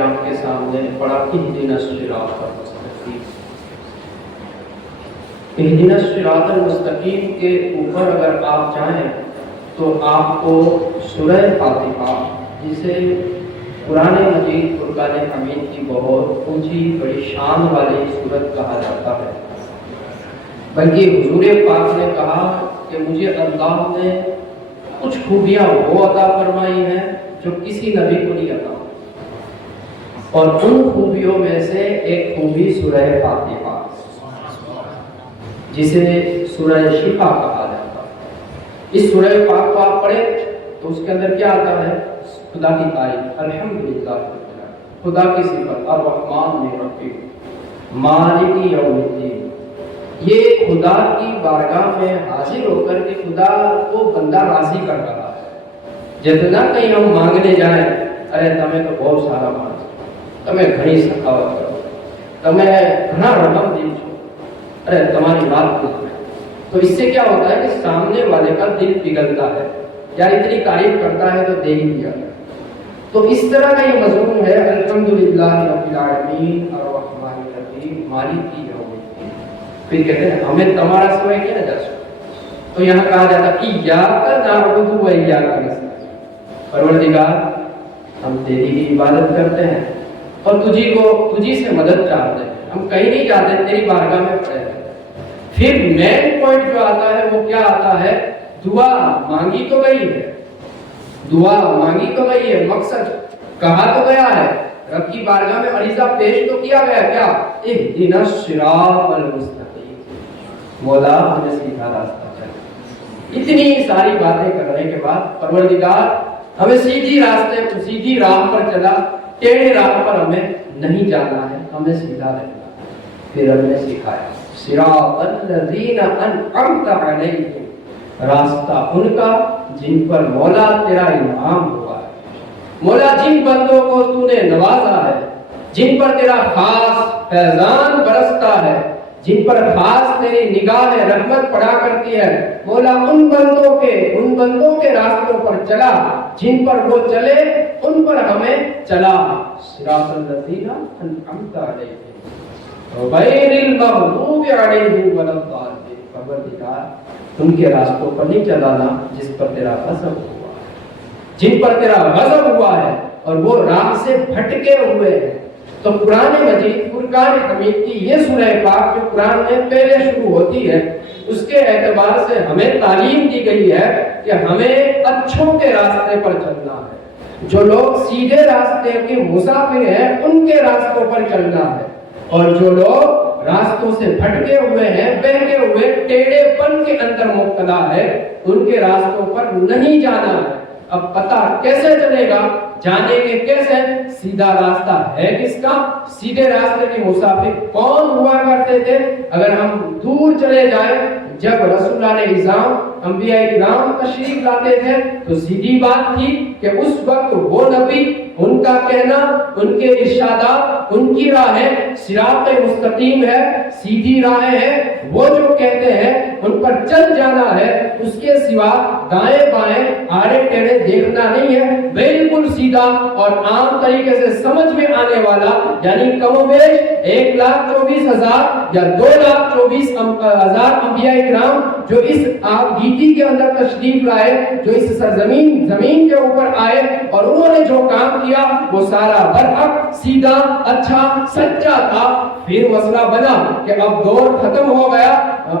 آپ کے سامنے پڑھا اہدنا الصراط المستقیم۔ اہدنا الصراط المستقیم کے اوپر اگر آپ چاہیں تو آپ کو سورہ فاتحہ، جسے قرآن مجید فرقان حمید کی بہت اونچی بڑی شان والی سورت کہا جاتا ہے، بلکہ حضور پاک نے کہا کہ مجھے اللہ نے کچھ خوبیاں وہ عطا فرمائی ہیں جو کسی نبی کو نہیں عطا، اور ان خوبیوں میں سے ایک خوبی سورہ فاتحہ، جسے سورہ شفا کہا جاتا ہے۔ اس سورہ پاک کو آپ پڑھیں تو اس کے اندر کیا آتا ہے؟ خدا کی تعریف، الحمدللہ، خدا کی صفت، الرحمن الرحیم، مالک یوم الدین۔ یہ خدا کی بارگاہ میں حاضر ہو کر کے خدا کو بندہ راضی کر رہا ہے۔ جتنا کہیں ہم مانگنے جائیں، ارے تمہیں تو بہت سارا مانگ، تمہیں گھنی سخاوت کرو، تمہیں گھنا رقم دی چھو، ارے تمہاری بات کو، تو اس سے کیا ہوتا ہے کہ سامنے والے کا دل پگھلتا ہے، یار اتنی تعریف کرتا ہے تو دے ہی دیا۔ تو اس طرح کا یہ مضمون ہے، الحمدللہ رب العالمین الرحمن الرحیم مالک یوم الدین۔ پھر کہتے ہیں ہمیں تمہارا سوائے کیا جا سکتا، تو یہاں کہا جاتا ہے ایاک نعبد و ایاک نستعین، پروردگار ہم تیری ہی عبادت کرتے ہیں اور تجھی سے مدد چاہتے ہیں، ہم کہیں نہیں جاتے، تیری بارگاہ میں پڑے ہیں۔ پھر مین پوائنٹ جو آتا ہے وہ کیا آتا ہے؟ دعا مانگی تو گئی ہے، دعا مانگی تو گئی ہے، مقصد کہا تو گیا ہے، رب کی بارگاہ میں عریضہ پیش تو کیا گیا، کیا؟ اہدنا الصراط المستقیم، مولا ہمیں سیدھا راستہ چاہیے۔ اتنی ساری باتیں کرنے کے بعد پروردگار ہمیں سیدھی راہ پر چلا، ٹیڑھے راہ پر ہمیں نہیں جانا ہے، ہمیں سیدھا رہنا ہے۔ پھر ہم نے سکھایا صراط الذین انعمت علیہم، راستہ ان کا جن پر مولا تیرا انعام ہوا ہے، مولا جن بندوں کو تو نے نوازا ہے، جن پر تیرا خاص فیضان برستا ہے، جن پر خاص تیری نگاہ رحمت پڑا کرتی ہے، مولا ان بندوں کے راستوں پر چلا، جن پر وہ چلے ان پر ہمیں چلا، صراط الذین انعمت علیہم غیر المغضوب علیہم ولا الضالین، پروردگار ان کے راستوں پر نہیں چلانا جس پر تیرا غضب ہوا ہے، جن پر تیرا غضب ہوا ہے اور وہ راہ سے بھٹکے ہوئے ہیں۔ تو قرآن مجید فرقان حمید کی یہ سورہ پاک جو قرآن میں پہلے شروع ہوتی ہے، اس کے اعتبار سے ہمیں تعلیم دی گئی ہے کہ ہمیں اچھوں کے راستے پر چلنا ہے، جو لوگ سیدھے راستے کے مسافر ہیں ان کے راستوں پر چلنا ہے، اور جو لوگ راستوں سے بھٹکے ہوئے ہیں، بہکے ہوئے، ٹیڑھے پن کے اندر مبتلا ہے، ان کے راستوں پر نہیں جانا ہے۔ اب پتہ کیسے چلے گا؟ جانے کے کیسے؟ سیدھا راستہ ہے کس کا؟ سیدھے راستے کے مسافر کون ہوا کرتے تھے؟ اگر ہم دور چلے جائیں، جب رسول اللہ نظام انبیاء کرام تشریف لاتے تھے تو سیدھی بات تھی کہ اس وقت وہ نبی، ان کا کہنا، ان کے ارشادات، ان کی راہیں صراط مستقیم ہے، سیدھی راہیں ہیں، وہ جو کہتے ہیں ان پر چل جانا ہے، اس کے سوا دائیں بائیں آڑے ٹیڑھے دیکھنا نہیں ہے، بالکل سیدھا اور عام طریقے سے سمجھ میں آنے والا، یعنی کم و بیش 1,24,000 یا 2,24,000 انبیاء کرام جو اس آپ گیتی کے اندر تشریف لائے، جو اس زمین کے اوپر آئے اور انہوں نے جو کام کیا وہ سارا برحق، سیدھا، اچھا، سچا تھا۔ پھر مسئلہ بنا کہ اب دور ختم ہو گیا،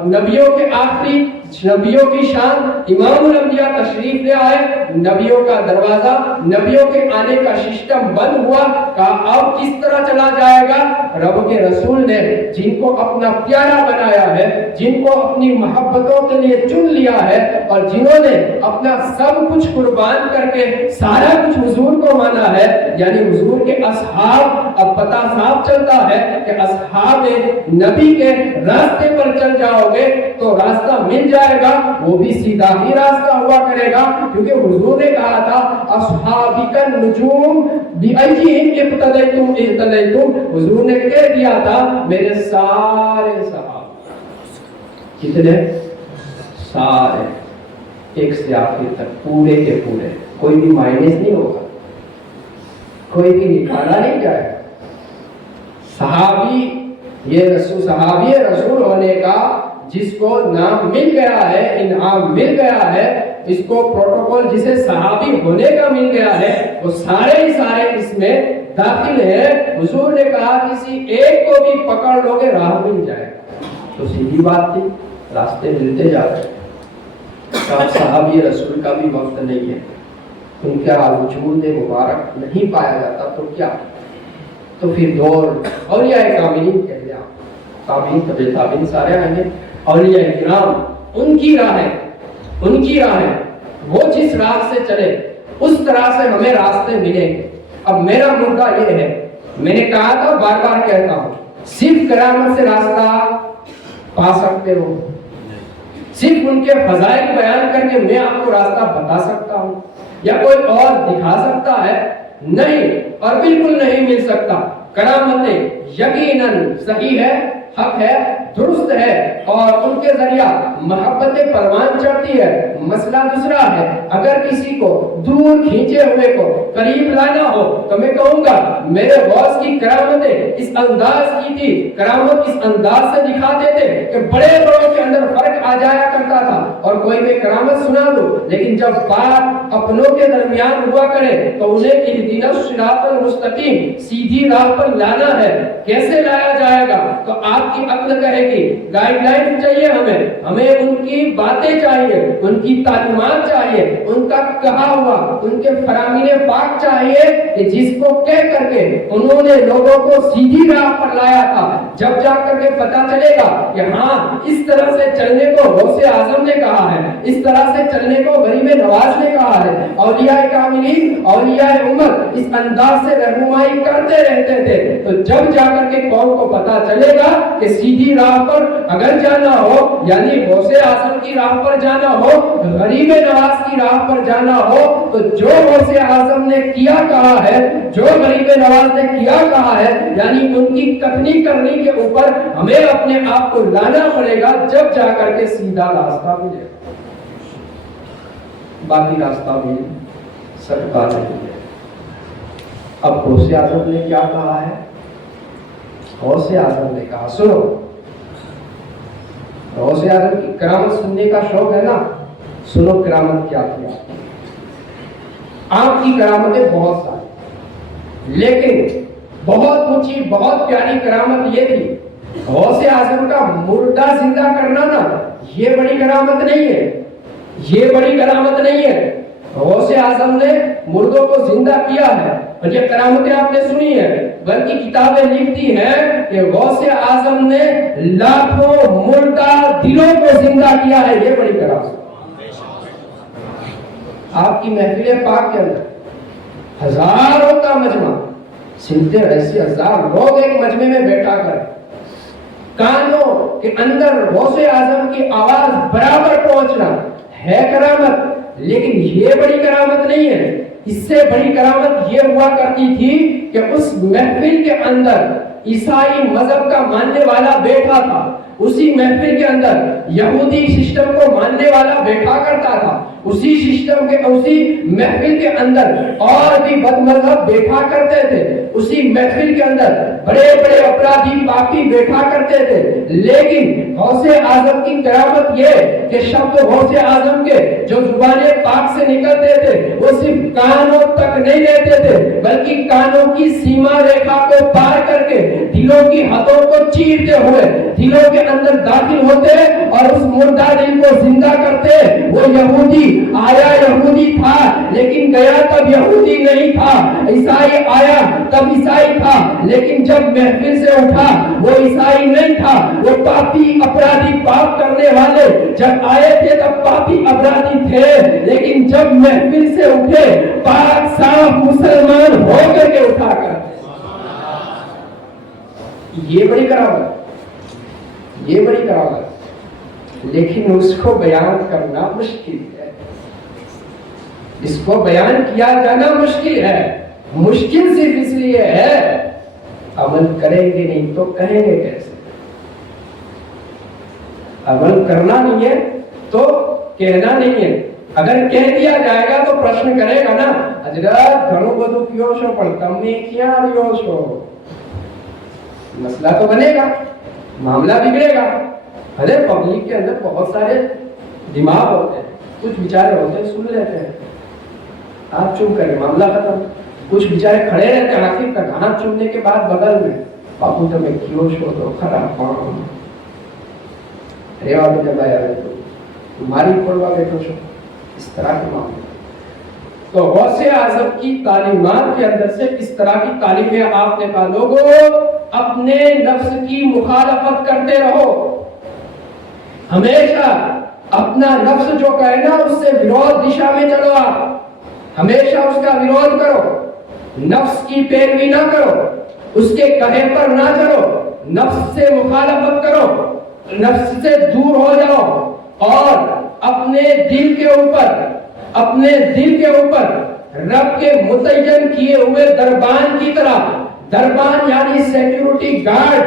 نبیوں کے آخری نبیوں کی شان امام الانبیاء تشریف لے آئے، نبیوں کا دروازہ، نبیوں کے آنے کا سسٹم بند ہوا، کہا اب کس طرح چلا جائے گا؟ رب کے رسول نے جن کو اپنا پیارا بنایا ہے، جن کو اپنی محبتوں کے لیے چن لیا ہے، اور جنہوں نے اپنا سب کچھ قربان کر کے سارا کچھ حضور کو مانا ہے، یعنی حضور کے اصحاب، اب پتہ صاف چلتا ہے کہ اصحاب نبی کے راستے پر چل جاؤ گے تو راستہ مل جائے گا، وہ بھی سیدھا ہی راستہ ہوا کرے گا، کیونکہ حضور نے کہا تھا اصحابک النجوم بأیہم اقتدیتم اہتدیتم، حضور نے کہہ دیا تھا میرے سارے صحابہ، کتنے؟ سارے، ایک سے آخر تک، پورے کے پورے، کوئی بھی مائنس نہیں ہوگا، کوئی بھی نکالا نہیں جائے گا۔ صحابی رسول ہونے کا جس کو نام مل گیا ہے، انعام مل گیا ہے، اس کو پروٹوکول جسے صحابی ہونے کا مل گیا ہے، وہ سارے ہی سارے اس میں داخل ہے۔ حضور نے کہا کسی ایک کو بھی پکڑ لو گے راہ مل جائے گا، تو سیدھی بات تھی، راستے ملتے جا رہے ہیں۔ اب صحابی رسول کا بھی وقت نہیں ہے، ان کا وجود مبارک نہیں پایا جاتا تو کیا، تو پھر دور اولیاء کاملین کہہ لیا، تابعین تبع تابعین سارے آئیں گے، اولیاء کرام ان کی راہیں وہ جس راہ سے چلے اس طرح سے ہمیں راستے ملیں گے۔ اب میرا مدعا یہ ہے، میں نے کہا تھا، بار بار کہتا ہوں، صرف کرامت سے راستہ پا سکتے ہو، صرف ان کے فضائل بیان کر کے میں آپ کو راستہ بتا سکتا ہوں یا کوئی اور دکھا سکتا ہے؟ نہیں، اور بالکل نہیں مل سکتا۔ کرامتیں یقیناً صحیح ہے، حق ہے، درست ہے، اور ان کے ذریعہ محبت پروان چڑھتی ہے۔ مسئلہ دوسرا ہے، اگر کسی کو دور کھینچے ہوئے کو قریب لانا ہو تو میں کہوں گا میرے غوث کی کرامتیں اس انداز کی تھی، کرامت اس انداز سے دکھاتے تھے کہ بڑے بڑوں کے اندر فرق آ جایا کرتا تھا، اور کوئی میں کرامت سنا دوں لیکن جب بات اپنوں کے درمیان ہوا کرے تو انہیں اہدنا الصراط المستقیم، سیدھی راہ پر لانا ہے۔ کیسے لایا جائے گا؟ تو آپ کی عقل کہے گی گائیڈ لائن چاہیے، ہمیں ان کی باتیں چاہیے، ان کی تعلیمات چاہیے، ان کا کہا ہوا، ان کے فرامین پاک چاہیے کہ جس کو کہہ کر کے انہوں نے لوگوں کو سیدھی راہ پر لایا تھا۔ جب جا کر کے پتا چلے گا کہ ہاں اس طرح سے چلنے کو غوث اعظم نے کہا ہے، اس طرح سے چلنے کو غریب نواز نے کہا ہے، اولیاء کاملین، اولیاء امت اس انداز سے رہنمائی کرتے رہتے تھے، تو جب جا کر کے قوم کو پتا چلے گا کہ سیدھی راہ پر اگر جانا ہو، یعنی غوث اعظم کی راہ پر جانا ہو، غریب نواز کی راہ پر جانا ہو، تو جو غوث اعظم نے کیا کہا ہے، جو غریب نواز نے کیا کہا ہے، یعنی ان کی کتنی کرنی کے اوپر ہمیں اپنے آپ کو لانا پڑے گا، جب جا کر کے سیدھا راستہ ملے گا، باقی راستہ بھی سکتا نہیں ہے۔ اب غوث اعظم نے کیا کہا ہے؟ غوث اعظم نے کہا، سنو، غوث اعظم کی کرامت سننے کا شوق ہے نا، سنو کرامت کیا کیا۔ آپ کی کرامتیں بہت ساری، لیکن بہت اونچی بہت پیاری کرامت یہ تھی، غوث اعظم کا مردہ زندہ کرنا نا، یہ بڑی کرامت نہیں ہے، یہ بڑی کرامت نہیں ہے۔ غوث اعظم نے مردوں کو زندہ کیا ہے، اور یہ کرامتیں آپ نے سنی ہے، بلکہ کتابیں لکھتی ہیں کہ غوث اعظم نے لاکھوں مردہ دلوں کو زندہ کیا ہے، یہ بڑی کرامت۔ آپ کی محفل پاک کے اندر ہزاروں کا مجمع، سنتے ایسے ہزار لوگ ایک مجمع میں بیٹھا کر کانوں کے اندر غوث اعظم کی آواز برابر پہنچنا ہے کرامت۔ لیکن یہ بڑی کرامت نہیں ہے، اس سے بڑی کرامت یہ ہوا کرتی تھی کہ اس محفل کے اندر عیسائی مذہب کا ماننے والا بیٹھا تھا، اسی محفل کے اندر یہودی سسٹم کو ماننے والا بیٹھا کرتا تھا، اسی سسٹم کے اسی محفل کے اندر اور بھی بد مذہب بیٹھا کرتے تھے، اسی محفل کے اندر بڑے بڑے اپرادھی پاپی بیٹھا کرتے تھے۔ لیکن غوث اعظم کی کرامت یہ کہ شبد غوث اعظم کے جو زبان پاک سے نکلتے تھے وہ صرف کانوں تک نہیں رہتے تھے، بلکہ کانوں کی سیما ریکھا کو پار کر کے دلوں کی حدوں کو چیرتے ہوئے دلوں کے اندر داخل ہوتے اور اس مردہ دل کو زندہ کرتے۔ وہ یہودی آیا یہودی تھا لیکن گیا تب یہودی نہیں تھا، عیسائی آیا تب عیسائی تھا لیکن جب محفل سے اٹھا وہ عیسائی نہیں تھا، وہ پاپی اپرادھی پاپ کرنے والے جب آئے تھے تب پاپی اپرادھی تھے، لیکن جب محفل سے اٹھے پاک صاف مسلمان ہو کر کے اٹھا کر۔ یہ بڑی کرامت، یہ بڑی کرامت، لیکن اس کو بیان کرنا مشکل ہے، اس کو بیان کیا جانا مشکل ہے۔ مشکل صرف اس لیے ہے عمل کریں گے نہیں تو کہیں گے کیسے؟ عمل کرنا نہیں ہے تو کہنا نہیں ہے، اگر کہہ دیا جائے گا تو پرشن کرے گا نا حضرت گھروں بدو کیوں شو پر کم میں کیا ریو شو، مسئلہ تو بنے گا، معاملہ بگڑے گا۔ ارے پبلک کے اندر بہت سارے دماغ ہوتے ہیں، کچھ بیچارے ہوتے ہیں سن لیتے ہیں، ہاتھ چوم کرے معاملہ ختم۔ کچھ بیچارے کھڑے رہتے ہیں آخر تک، ہاتھ چومنے کے بعد بغل میں باپو تمہیں کیوں شو تو خراب ریوا جگہ آئے تو تمہاری کھولوا بیٹھو شو، اس طرح کے معاملے۔ تو غوث اعظم کی تعلیمات کے اندر سے اس طرح کی تعلیمیں آپ نے کہا لوگوں اپنے نفس کی مخالفت کرتے رہو، ہمیشہ اپنا نفس جو کہے نا اس سے وروਧ دشا میں چلو، آپ ہمیشہ اس کا وروਧ کرو، نفس کی پیروی نہ کرو، اس کے کہے پر نہ چلو، نفس سے مخالفت کرو، نفس سے دور ہو جاؤ اور اپنے دل کے اوپر رب کے متعین کیے ہوئے دربان کی طرح، دربان یعنی سیکیورٹی گارڈ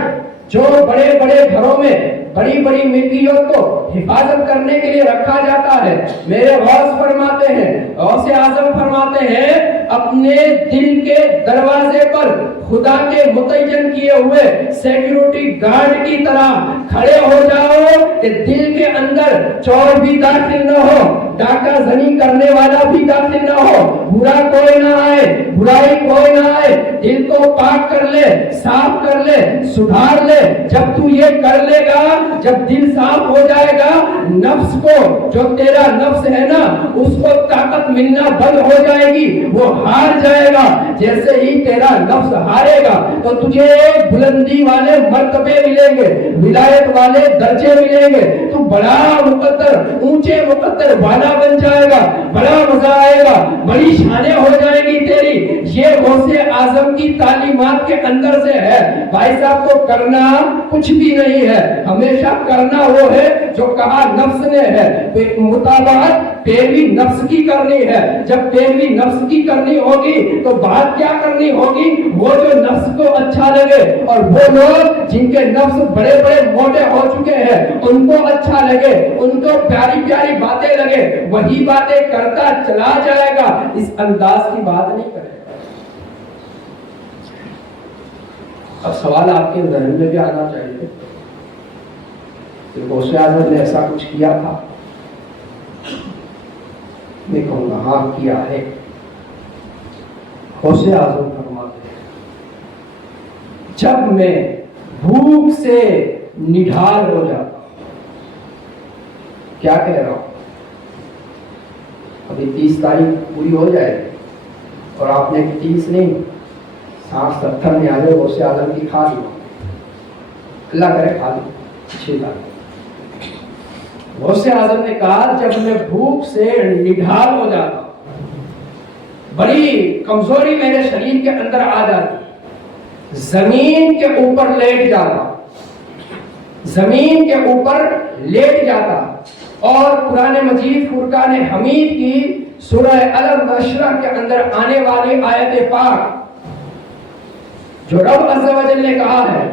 جو بڑے بڑے گھروں میں بڑی بڑی ملکیت کو حفاظت کرنے کے لیے رکھا جاتا ہے، میرے غوث فرماتے ہیں، غوث اعظم فرماتے ہیں اپنے دل کے دروازے پر خدا کے متعین کیے ہوئے سیکیورٹی گارڈ کی طرح کھڑے ہو جاؤ کہ دل کے اندر چور بھی داخل نہ ہو، ڈاکہ زنی کرنے والا بھی داخل نہ ہو، برا کوئی نہ آئے، برائی کوئی نہ آئے، دل کو پاک کر لے، صاف کر لے، سدھار لے۔ جب تو یہ کر لے گا، جب دل صاف ہو جائے گا، نفس کو جو تیرا نفس ہے نا اس کو طاقت ملنا بند ہو جائے گی، وہ ہار جائے گا۔ جیسے ہی تیرا نفس ہارے گا تو تجھے بلندی والے مرتبے ملیں گے، ولایت والے درجے ملیں گے، تو بڑا مقدر، اونچے مقدر والا بن جائے گا، بڑا مزہ آئے گا، بڑی شانیں ہو جائے گی تیری۔ یہ غوث اعظم کی تعلیمات کے اندر سے ہے۔ بھائی صاحب کو کرنا کچھ بھی نہیں ہے، ہمیشہ کرنا وہ ہے جو کہا نفس نے ہے، مطابقت پیروی نفس کی کرنی ہے۔ جب پیروی نفس کی کرنی ہوگی تو بات کیا کرنی ہوگی؟ وہ جو نفس کو اچھا لگے، اور وہ لوگ جن کے نفس بڑے بڑے موٹے ہو چکے ہیں ان کو اچھا لگے، ان کو پیاری پیاری باتیں لگے، وہی باتیں کرتا چلا جائے گا، اس انداز کی بات نہیں کرے گا۔ اب سوال آپ کے ذہن میں بھی آنا چاہیے کہ غوث اعظم نے ایسا کچھ کیا تھا؟ میں کہوں گا ہاں کیا ہے۔ غوث اعظم فرماتے ہیں جب میں بھوک سے نڈھال ہو جاتا ہوں، کیا کہہ رہا ہوں، ابھی 30 تاریخ پوری ہو جائے اور آپ نے 30 نہیں 60-70 میں آگے غوث اعظم کی کھا لی، اللہ کرے کھا لی 6 تاریخ۔ غوث اعظم نے کہا جب میں بھوک سے نڈھال ہو جاتا ہوں، بڑی کمزوری میرے شریر کے اندر آ جاتی، زمین کے اوپر لیٹ جاتا، زمین کے اوپر لیٹ جاتا، اور قرآن مجید فرقان حمید کی سورہ الم نشرہ کے اندر آنے والی آیت پاک جو رب عز و جل نے کہا ہے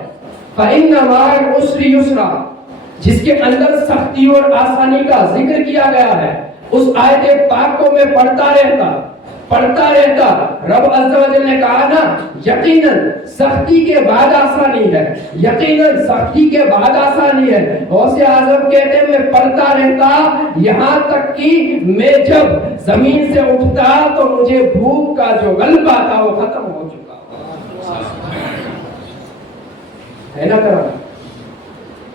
فَإِنَّ مَعَ الْعُسْرِ يُسْرًا، جس کے اندر سختی اور آسانی کا ذکر کیا گیا ہے، اس آیت پاک کو میں پڑھتا رہتا، رب عز و جل نے کہا نا یقیناً سختی کے بعد آسانی ہے، یقیناً سختی کے بعد آسانی ہے۔ غوث اعظم کہتے ہیں میں پڑھتا رہتا یہاں تک کہ میں جب زمین سے اٹھتا تو مجھے بھوک کا جو غلبہ تھا وہ ختم ہو چکا ہے نا۔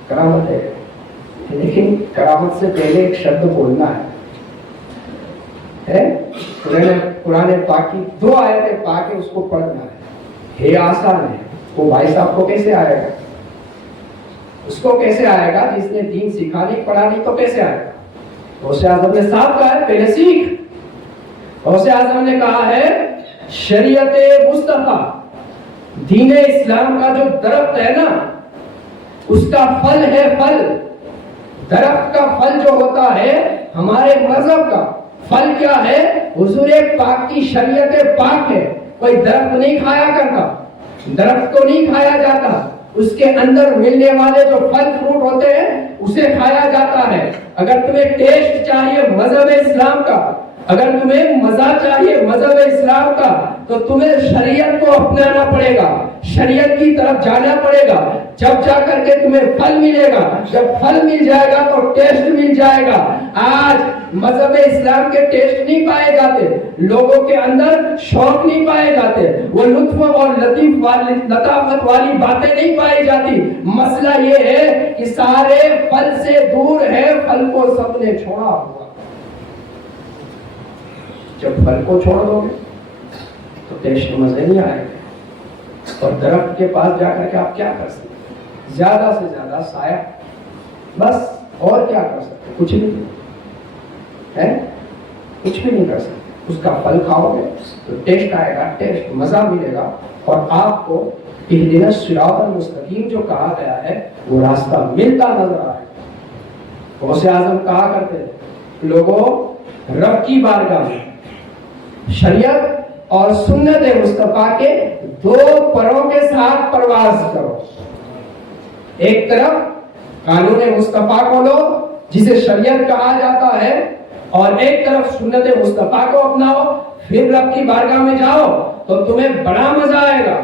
کرامت ہے، لیکن کرامت سے پہلے ایک شبد بولنا ہے، قرآن پاک کی 2 آیتیں پاک ہے، اس کو پڑھنا ہے آسان ہے۔ وہ بھائی صاحب کو کیسے آئے گا؟ اس کو کیسے آئے گا جس نے دین سکھا نہیں پڑھا نہیں، تو کیسے آئے گا؟ غوث اعظم نے صاحب کہا ہے پہلے سیکھ۔ غوث اعظم نے کہا ہے شریعت مصطفیٰ دین اسلام کا جو درخت ہے نا اس کا پھل ہے، پھل درخت کا پھل جو ہوتا ہے ہمارے مذہب کا پھل کیا ہے؟ حضور پاک کی شریعت پاک ہے۔ کوئی درخت نہیں کھایا کرتا، درخت کو نہیں کھایا جاتا، اس کے اندر ملنے والے جو پھل فروٹ ہوتے ہیں اسے کھایا جاتا ہے۔ اگر تمہیں ٹیسٹ چاہیے مذہب اسلام کا، اگر تمہیں مزہ چاہیے مذہب اسلام کا، تو تمہیں شریعت کو اپنانا پڑے گا، شریعت کی طرف جانا پڑے گا، جب جا کر کے تمہیں پھل ملے گا۔ جب پھل مل جائے گا تو ٹیسٹ مل جائے گا۔ آج مذہب اسلام کے ٹیسٹ نہیں پائے جاتے، لوگوں کے اندر شوق نہیں پائے جاتے، وہ لطف اور لطافت والی باتیں نہیں پائی جاتی۔ مسئلہ یہ ہے کہ سارے پھل سے دور ہے، پھل کو سب نے چھوڑا ہوا۔ جب پھل کو چھوڑ دو گے تو ٹیسٹ مزے نہیں آئے گا۔ اور درخت کے پاس جا کر کے آپ کیا کر سکتے؟ زیادہ سے زیادہ سایہ، بس، اور کیا کر سکتے؟ کچھ نہیں ہے، کچھ بھی نہیں کر سکتے۔ اس کا پھل کھاؤ گے تو ٹیسٹ آئے گا، ٹیسٹ مزہ ملے گا، اور آپ کو اہدنا الصراط المستقیم جو کہا گیا ہے وہ راستہ ملتا نظر آئے گا۔ غوث اعظم کہا کرتے ہیں لوگوں، رب کی بارگاہ میں شریعت اور سنت مصطفیٰ کے دو پروں کے ساتھ پرواز کرو۔ ایک طرف قانون مصطفیٰ کو لو جسے شریعت کہا جاتا ہے، اور ایک طرف سنت مصطفیٰ کو اپناؤ، پھر رب کی بارگاہ میں جاؤ تو تمہیں بڑا مزہ آئے گا،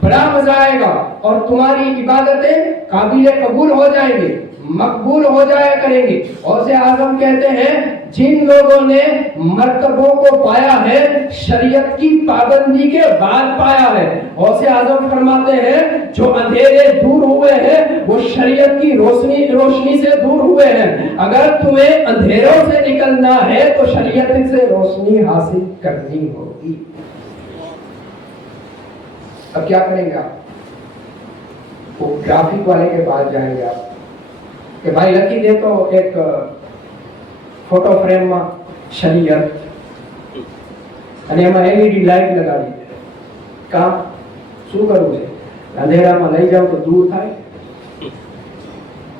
بڑا مزہ آئے گا، اور تمہاری عبادتیں قابل قبول ہو جائیں گی، مقبول ہو جایا کریں گی۔ غوث اعظم کہتے ہیں جن لوگوں نے مرتبوں کو پایا ہے شریعت کی پابندی کے بعد پایا ہے۔ غوث اعظم فرماتے ہیں جو اندھیرے دور ہوئے ہیں وہ شریعت کی روشنی سے دور ہوئے ہیں۔ اگر تمہیں اندھیروں سے نکلنا ہے تو شریعت سے روشنی حاصل کرنی ہوگی۔ اب کیا کریں گے آپ؟ وہ گرافک والے کے پاس جائیں گے آپ کہ بھائی لکی دے تو ایک فوٹو فریم میں شریعت અને એમાં LED લાઈટ લગાડી દે, કામ શું કરવું છે? અંધેરામાં લઈ જાઓ તો દૂર થાય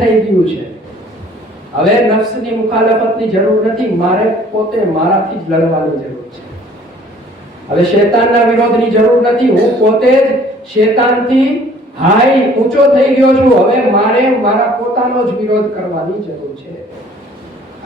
થઈ ગયું છે। હવે નફ્સની મુખાલફતની જરૂર નથી, મારે પોતે મારાથી જ લડવાની જરૂર છે। હવે શૈતાનના વિરોધની જરૂર નથી, હું પોતે જ શૈતાનથી હાઈ ઊંચો થઈ ગયો છું, હવે મારે મારા પોતાનો જ વિરોધ કરવાની જરૂર છે।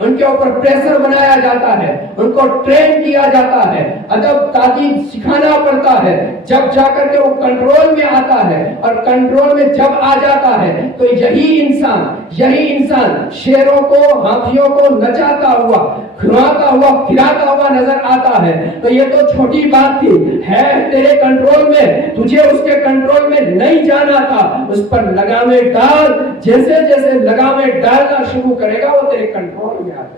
ان کے اوپر پریشر بنایا جاتا ہے، ان کو ٹرین کیا جاتا ہے، ادب تہذیب سکھانا پڑتا ہے، جب جا کر کے وہ کنٹرول میں آتا ہے، اور کنٹرول میں جب آ جاتا ہے تو یہی انسان شیروں کو ہاتھیوں کو نچاتا ہوا کھلاتا ہوا پھراتا ہوا نظر آتا ہے۔ تو یہ تو چھوٹی بات تھی، ہے تیرے کنٹرول میں، تجھے اس کے کنٹرول میں نہیں جانا تھا، اس پر لگامیں ڈال، جیسے جیسے لگامیں ڈالنا شروع کرے گا وہ تیرے کنٹرول میں آ جائے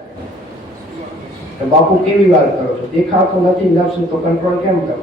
گا۔ باپو کی بھی بات کرو، دیکھا تو નથી નફ્સ તો કંટ્રોલ કેમ કરો?